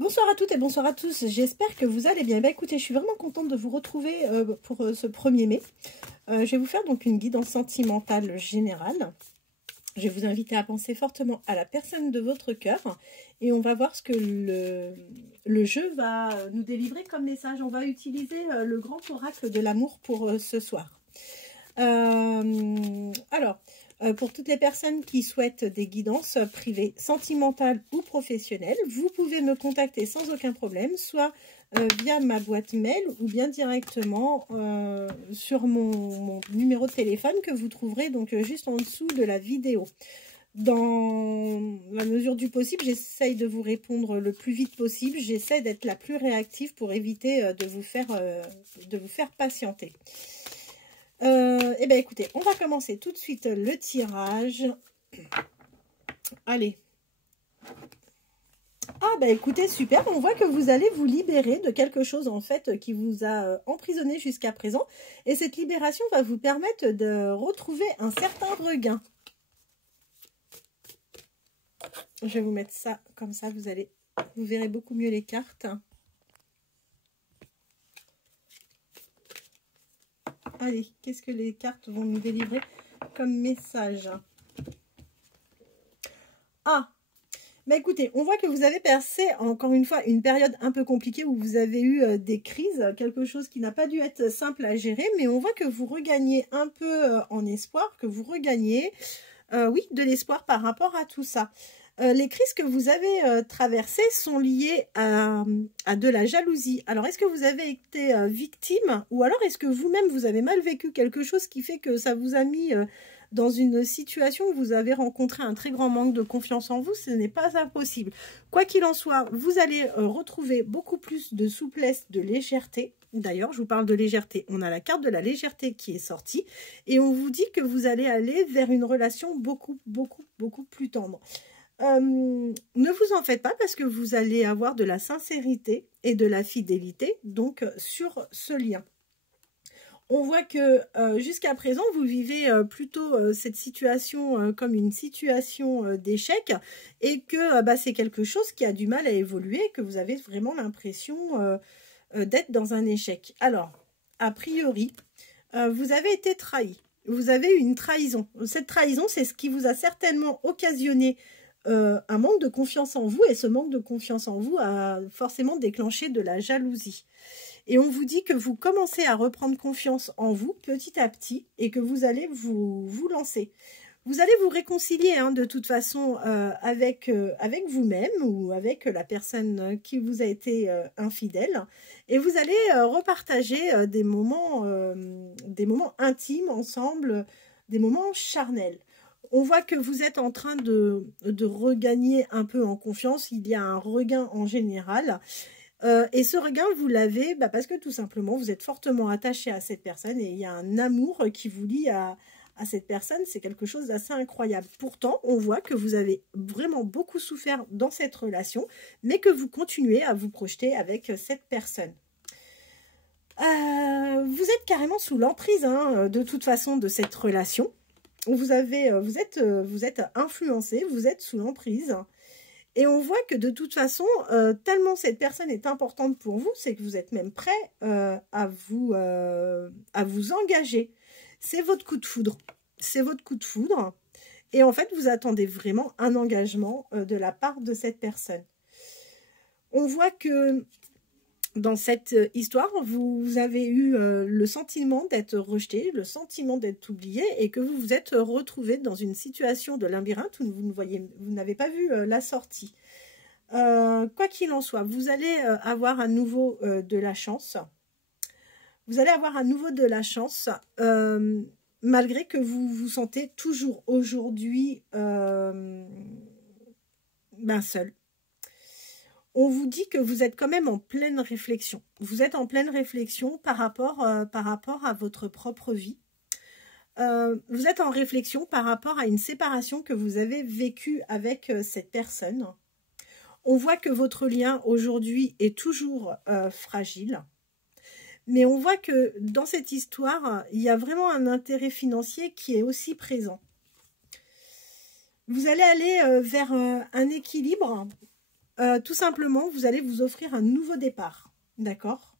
Bonsoir à toutes et bonsoir à tous, j'espère que vous allez bien. Écoutez, je suis vraiment contente de vous retrouver pour ce 1er mai. Je vais vous faire donc une guidance sentimentale générale. Je vais vous inviter à penser fortement à la personne de votre cœur et on va voir ce que le jeu va nous délivrer comme message. On va utiliser le grand oracle de l'amour pour ce soir. Pour toutes les personnes qui souhaitent des guidances privées, sentimentales ou professionnelles, vous pouvez me contacter sans aucun problème, soit via ma boîte mail ou bien directement sur mon numéro de téléphone que vous trouverez donc juste en dessous de la vidéo. Dans la mesure du possible, j'essaye de vous répondre le plus vite possible. J'essaie d'être la plus réactive pour éviter de vous faire patienter. Eh bien, écoutez, on va commencer tout de suite le tirage. Allez. Ah, bah écoutez, super. On voit que vous allez vous libérer de quelque chose, en fait, qui vous a emprisonné jusqu'à présent. Et cette libération va vous permettre de retrouver un certain regain. Je vais vous mettre ça comme ça, vous verrez beaucoup mieux les cartes. Allez, qu'est-ce que les cartes vont nous délivrer comme message? Ah, bah écoutez, on voit que vous avez passé encore une fois une période un peu compliquée où vous avez eu des crises, quelque chose qui n'a pas dû être simple à gérer, mais on voit que vous regagnez un peu en espoir, que vous regagnez, oui, de l'espoir par rapport à tout ça. Les crises que vous avez traversées sont liées à de la jalousie. Alors, est-ce que vous avez été victime ou alors est-ce que vous-même, vous avez mal vécu quelque chose qui fait que ça vous a mis dans une situation où vous avez rencontré un très grand manque de confiance en vous? Ce n'est pas impossible. Quoi qu'il en soit, vous allez retrouver beaucoup plus de souplesse, de légèreté. D'ailleurs, je vous parle de légèreté. On a la carte de la légèreté qui est sortie et on vous dit que vous allez aller vers une relation beaucoup plus tendre. Ne vous en faites pas parce que vous allez avoir de la sincérité et de la fidélité donc sur ce lien. On voit que jusqu'à présent, vous vivez plutôt cette situation comme une situation d'échec et que c'est quelque chose qui a du mal à évoluer, que vous avez vraiment l'impression d'être dans un échec. Alors, a priori, vous avez été trahi. Vous avez eu une trahison. Cette trahison, c'est ce qui vous a certainement occasionné un manque de confiance en vous, et ce manque de confiance en vous a forcément déclenché de la jalousie. Et on vous dit que vous commencez à reprendre confiance en vous petit à petit et que vous allez vous lancer. Vous allez vous réconcilier de toute façon avec vous-même ou avec la personne qui vous a été infidèle, et vous allez repartager des moments intimes ensemble, des moments charnels. On voit que vous êtes en train de regagner un peu en confiance. Il y a un regain en général. Et ce regain, vous l'avez parce que tout simplement, vous êtes fortement attaché à cette personne et il y a un amour qui vous lie à cette personne. C'est quelque chose d'assez incroyable. Pourtant, on voit que vous avez vraiment beaucoup souffert dans cette relation, mais que vous continuez à vous projeter avec cette personne. Vous êtes carrément sous l'emprise de toute façon de cette relation. Vous êtes influencé, vous êtes sous l'emprise. Et on voit que de toute façon, tellement cette personne est importante pour vous, c'est que vous êtes même prêt à vous engager. C'est votre coup de foudre. C'est votre coup de foudre. Et en fait, vous attendez vraiment un engagement de la part de cette personne. On voit que dans cette histoire, vous avez eu le sentiment d'être rejeté, le sentiment d'être oublié et que vous vous êtes retrouvé dans une situation de labyrinthe où vous n'avez pas vu la sortie. Quoi qu'il en soit, vous allez avoir à nouveau de la chance. Vous allez avoir à nouveau de la chance malgré que vous vous sentez toujours aujourd'hui seul. On vous dit que vous êtes quand même en pleine réflexion. Vous êtes en pleine réflexion par rapport à votre propre vie. Vous êtes en réflexion par rapport à une séparation que vous avez vécue avec cette personne. On voit que votre lien aujourd'hui est toujours fragile. Mais on voit que dans cette histoire, il y a vraiment un intérêt financier qui est aussi présent. Vous allez aller vers un équilibre tout simplement, vous allez vous offrir un nouveau départ, d'accord?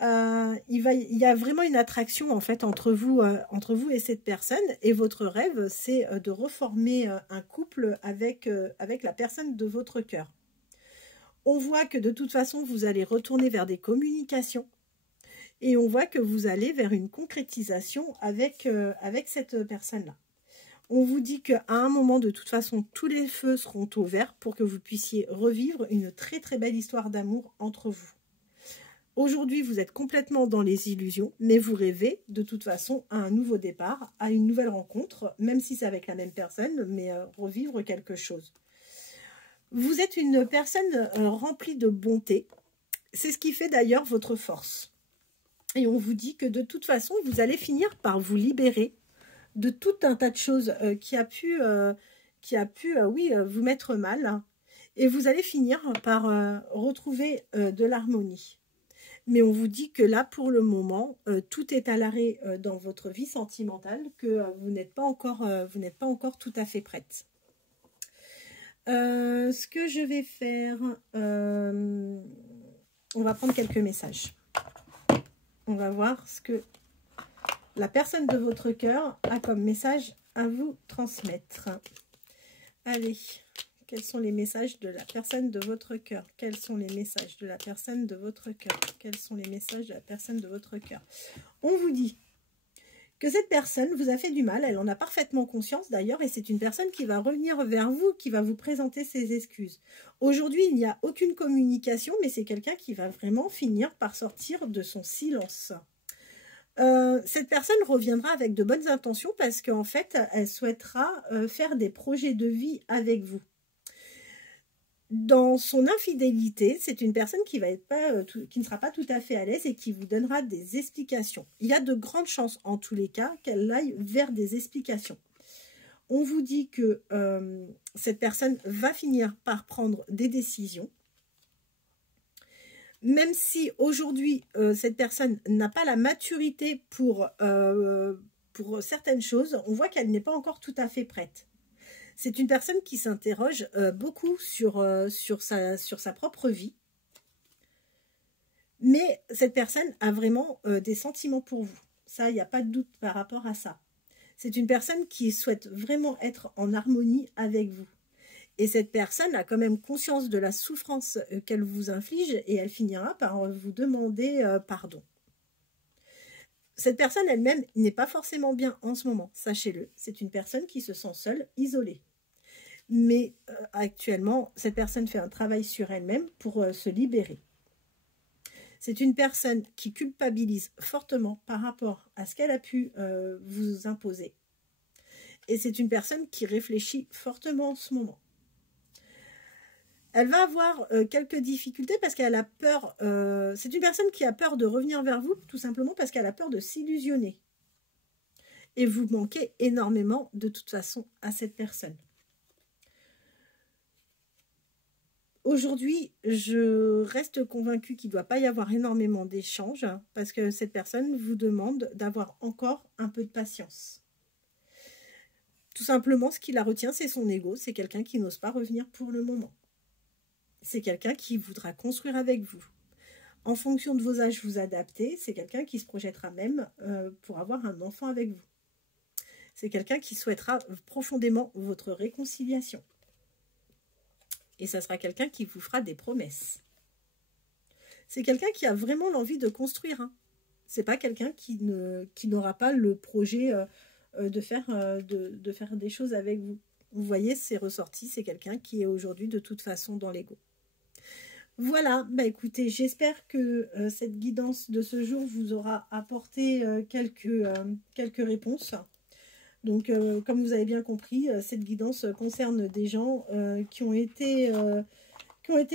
Il y a vraiment une attraction en fait entre vous et cette personne, et votre rêve, c'est de reformer un couple avec la personne de votre cœur. On voit que de toute façon, vous allez retourner vers des communications, et on voit que vous allez vers une concrétisation avec cette personne-là. On vous dit qu'à un moment, de toute façon, tous les feux seront au vert pour que vous puissiez revivre une très très belle histoire d'amour entre vous. Aujourd'hui, vous êtes complètement dans les illusions, mais vous rêvez de toute façon à un nouveau départ, à une nouvelle rencontre, même si c'est avec la même personne, mais revivre quelque chose. Vous êtes une personne remplie de bonté. C'est ce qui fait d'ailleurs votre force. Et on vous dit que de toute façon, vous allez finir par vous libérer de tout un tas de choses qui a pu vous mettre mal. Et vous allez finir par retrouver de l'harmonie. Mais on vous dit que là, pour le moment, tout est à l'arrêt dans votre vie sentimentale, que vous n'êtes pas encore tout à fait prête. Ce que je vais faire, on va prendre quelques messages. On va voir ce que la personne de votre cœur a comme message à vous transmettre. Allez, quels sont les messages de la personne de votre cœur? Quels sont les messages de la personne de votre cœur? Quels sont les messages de la personne de votre cœur? On vous dit que cette personne vous a fait du mal, elle en a parfaitement conscience d'ailleurs, et c'est une personne qui va revenir vers vous, qui va vous présenter ses excuses. Aujourd'hui, il n'y a aucune communication, mais c'est quelqu'un qui va vraiment finir par sortir de son silence. Cette personne reviendra avec de bonnes intentions parce qu'en fait, elle souhaitera faire des projets de vie avec vous. Dans son infidélité, c'est une personne qui ne sera pas tout à fait à l'aise et qui vous donnera des explications. Il y a de grandes chances, en tous les cas, qu'elle aille vers des explications. On vous dit que cette personne va finir par prendre des décisions. Même si aujourd'hui, cette personne n'a pas la maturité pour certaines choses, on voit qu'elle n'est pas encore tout à fait prête. C'est une personne qui s'interroge beaucoup sur sa propre vie. Mais cette personne a vraiment des sentiments pour vous. Ça, il n'y a pas de doute par rapport à ça. C'est une personne qui souhaite vraiment être en harmonie avec vous. Et cette personne a quand même conscience de la souffrance qu'elle vous inflige et elle finira par vous demander pardon. Cette personne elle-même n'est pas forcément bien en ce moment, sachez-le. C'est une personne qui se sent seule, isolée. Mais actuellement, cette personne fait un travail sur elle-même pour se libérer. C'est une personne qui culpabilise fortement par rapport à ce qu'elle a pu vous imposer. Et c'est une personne qui réfléchit fortement en ce moment. Elle va avoir quelques difficultés parce qu'elle a peur. C'est une personne qui a peur de revenir vers vous, tout simplement parce qu'elle a peur de s'illusionner. Et vous manquez énormément de toute façon à cette personne. Aujourd'hui, je reste convaincue qu'il ne doit pas y avoir énormément d'échanges parce que cette personne vous demande d'avoir encore un peu de patience. Tout simplement, ce qui la retient, c'est son ego. C'est quelqu'un qui n'ose pas revenir pour le moment. C'est quelqu'un qui voudra construire avec vous. En fonction de vos âges, vous adaptez. C'est quelqu'un qui se projettera même pour avoir un enfant avec vous. C'est quelqu'un qui souhaitera profondément votre réconciliation. Et ça sera quelqu'un qui vous fera des promesses. C'est quelqu'un qui a vraiment l'envie de construire. Hein. C'est pas quelqu'un qui n'aura pas le projet de faire des choses avec vous. Vous voyez, c'est ressorti. C'est quelqu'un qui est aujourd'hui de toute façon dans l'ego. Voilà, bah écoutez, j'espère que cette guidance de ce jour vous aura apporté quelques réponses. Donc, comme vous avez bien compris, cette guidance concerne des gens qui ont été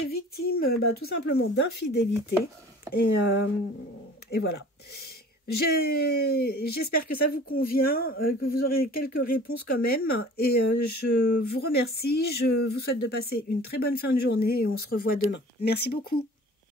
victimes tout simplement d'infidélité. Et voilà. J'espère que ça vous convient, que vous aurez quelques réponses quand même. Et je vous remercie. Je vous souhaite de passer une très bonne fin de journée et on se revoit demain. Merci beaucoup.